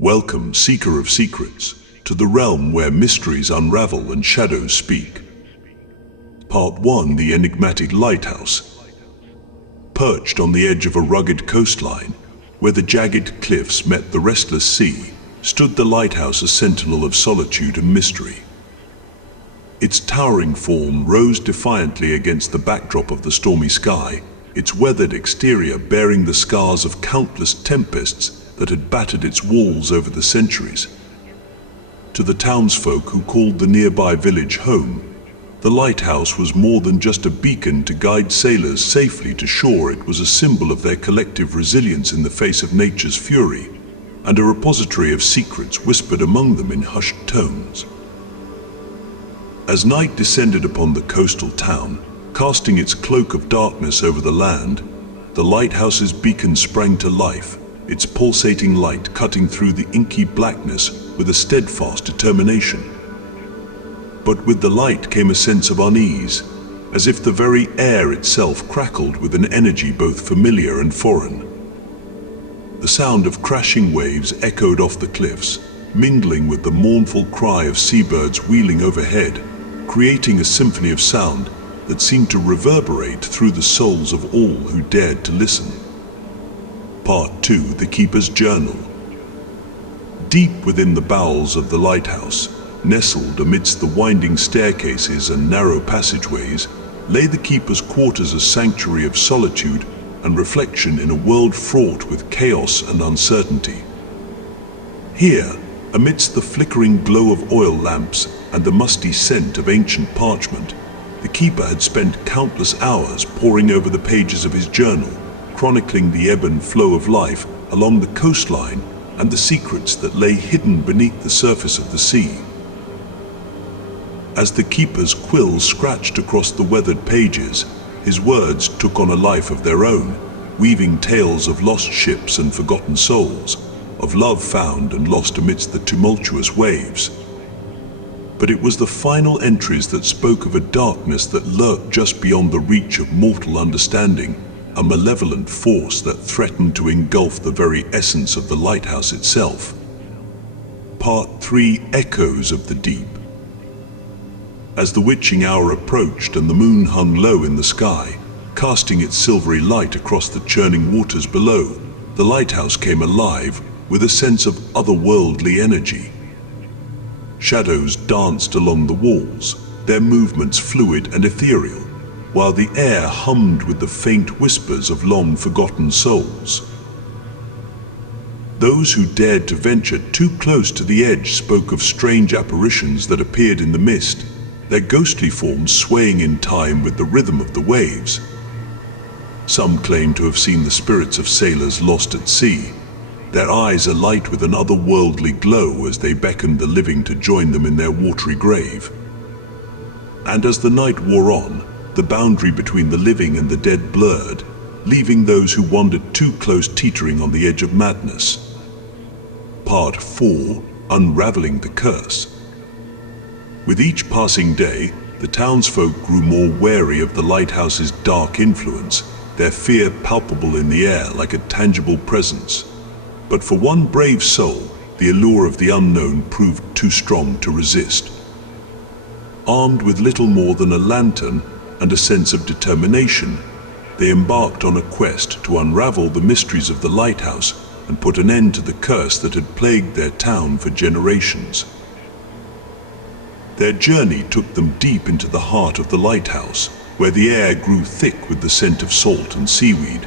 Welcome, seeker of secrets, to the realm where mysteries unravel and shadows speak. Part 1: The Enigmatic Lighthouse. Perched on the edge of a rugged coastline, where the jagged cliffs met the restless sea, stood the lighthouse, a sentinel of solitude and mystery. Its towering form rose defiantly against the backdrop of the stormy sky, its weathered exterior bearing the scars of countless tempests that had battered its walls over the centuries. To the townsfolk who called the nearby village home, the lighthouse was more than just a beacon to guide sailors safely to shore. It was a symbol of their collective resilience in the face of nature's fury, and a repository of secrets whispered among them in hushed tones. As night descended upon the coastal town, casting its cloak of darkness over the land, the lighthouse's beacon sprang to life, its pulsating light cutting through the inky blackness with a steadfast determination. But with the light came a sense of unease, as if the very air itself crackled with an energy both familiar and foreign. The sound of crashing waves echoed off the cliffs, mingling with the mournful cry of seabirds wheeling overhead, creating a symphony of sound that seemed to reverberate through the souls of all who dared to listen. Part 2: The Keeper's Journal. Deep within the bowels of the lighthouse, nestled amidst the winding staircases and narrow passageways, lay the keeper's quarters, a sanctuary of solitude and reflection in a world fraught with chaos and uncertainty. Here, amidst the flickering glow of oil lamps and the musty scent of ancient parchment, the keeper had spent countless hours poring over the pages of his journal, chronicling the ebb and flow of life along the coastline and the secrets that lay hidden beneath the surface of the sea. As the keeper's quill scratched across the weathered pages, his words took on a life of their own, weaving tales of lost ships and forgotten souls, of love found and lost amidst the tumultuous waves. But it was the final entries that spoke of a darkness that lurked just beyond the reach of mortal understanding, a malevolent force that threatened to engulf the very essence of the lighthouse itself. Part 3: Echoes of the Deep. As the witching hour approached and the moon hung low in the sky, casting its silvery light across the churning waters below, the lighthouse came alive with a sense of otherworldly energy. Shadows danced along the walls, their movements fluid and ethereal, while the air hummed with the faint whispers of long-forgotten souls. Those who dared to venture too close to the edge spoke of strange apparitions that appeared in the mist, their ghostly forms swaying in time with the rhythm of the waves. Some claimed to have seen the spirits of sailors lost at sea, their eyes alight with an otherworldly glow as they beckoned the living to join them in their watery grave. And as the night wore on, the boundary between the living and the dead blurred, leaving those who wandered too close teetering on the edge of madness. Part 4: Unraveling the Curse. With each passing day, the townsfolk grew more wary of the lighthouse's dark influence, their fear palpable in the air like a tangible presence. But for one brave soul, the allure of the unknown proved too strong to resist. Armed with little more than a lantern and a sense of determination, they embarked on a quest to unravel the mysteries of the lighthouse and put an end to the curse that had plagued their town for generations. Their journey took them deep into the heart of the lighthouse, where the air grew thick with the scent of salt and seaweed.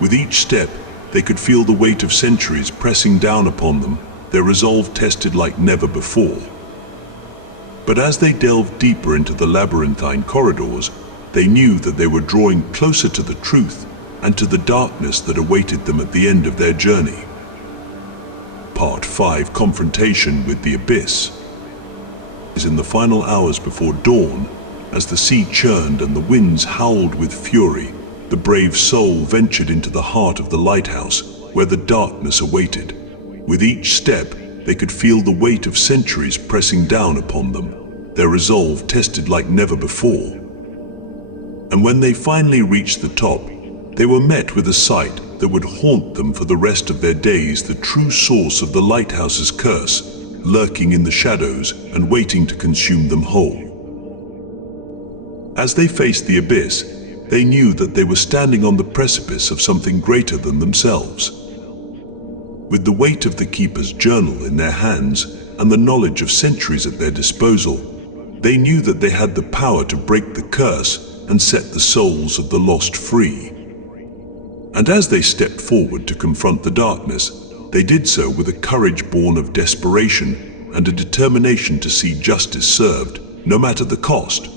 With each step, they could feel the weight of centuries pressing down upon them, their resolve tested like never before. But as they delved deeper into the labyrinthine corridors, they knew that they were drawing closer to the truth and to the darkness that awaited them at the end of their journey. Part 5: Confrontation with the Abyss. In the final hours before dawn, as the sea churned and the winds howled with fury, the brave soul ventured into the heart of the lighthouse, where the darkness awaited. With each step, they could feel the weight of centuries pressing down upon them, their resolve tested like never before. And when they finally reached the top, they were met with a sight that would haunt them for the rest of their days, the true source of the Lighthouse's curse, lurking in the shadows and waiting to consume them whole. As they faced the abyss, they knew that they were standing on the precipice of something greater than themselves. With the weight of the Keeper's journal in their hands and the knowledge of centuries at their disposal, they knew that they had the power to break the curse and set the souls of the lost free. And as they stepped forward to confront the darkness, they did so with a courage born of desperation and a determination to see justice served, no matter the cost.